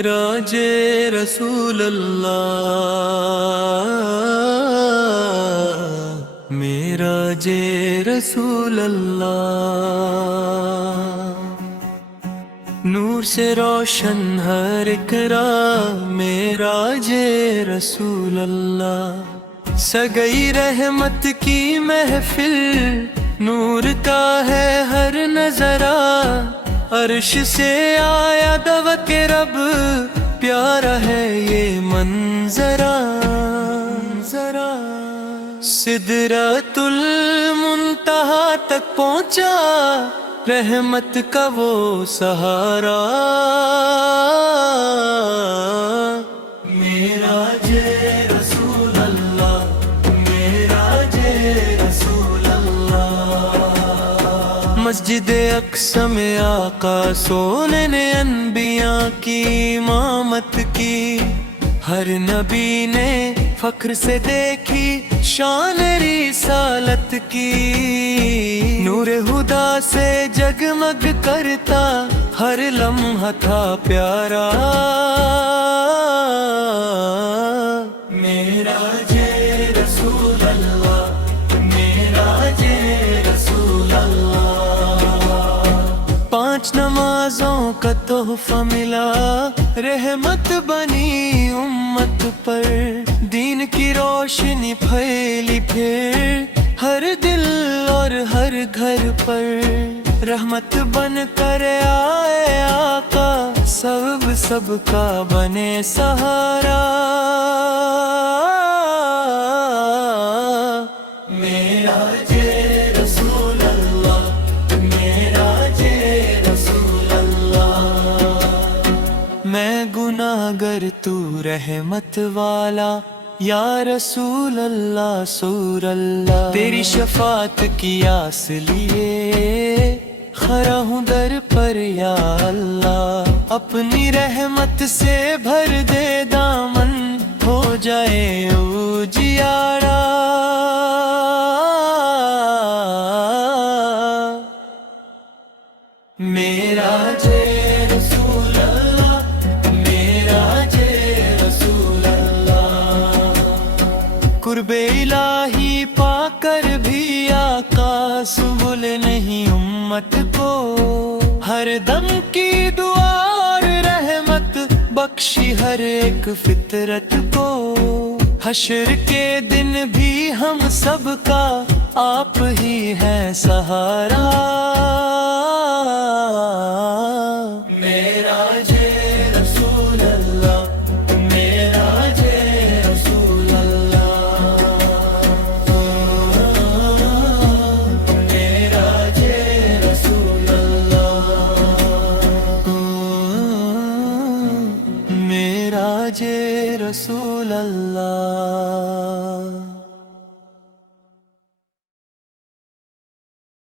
معراج رسول اللہ، معراج رسول اللہ، نور سے روشن ہر ایک راہ، معراج رسول اللہ، سگئی رحمت کی محفل، نور کا ہے ہر نظرہ، عرش سے آیا دعوت رب، پیارا ہے یہ منظرہ، سدرۃ المنتہا تک پہنچا، رحمت کا وہ سہارا، معراج رسول اللہ، معراج رسول اللہ، مسجد اقصی میں آقا سونے نے انبیاء کی امامت کی، ہر نبی نے فخر سے دیکھی شان رسالت کی، نور خدا سے جگمگ کرتا ہر لمحہ تھا پیارا، معراج رسول اللہ، معراج رسول اللہ، 5 نمازوں کا تحفہ ملا، رحمت بنی امت پر، دین کی روشنی پھیلی پھر ہر دل اور ہر گھر پر، رحمت بن کر آئے آقا، سب کا بنے سہارا، معراج رسول اللہ، معراج رسول اللہ، میں گناہگر تو رحمت والا، یا رسول اللہ سور اللہ، تیری شفاعت کی آس لیے کھڑا ہوں در پر یا اللہ، اپنی رحمت سے بھر دے دامن، ہو جائے اجیاڑا، معراج رسول اللہ، معراج رسول اللہ، قرب الہی پا کر بھی آقا سبل نہیں امت کو، ہر دم کی دعا اور رحمت بخشی ہر ایک فطرت کو، حشر کے دن بھی ہم سب کا آپ ہی ہے سہارا، معراج رسول اللہ، معراج رسول اللہ، معراج رسول اللہ، معراج رسول اللہ۔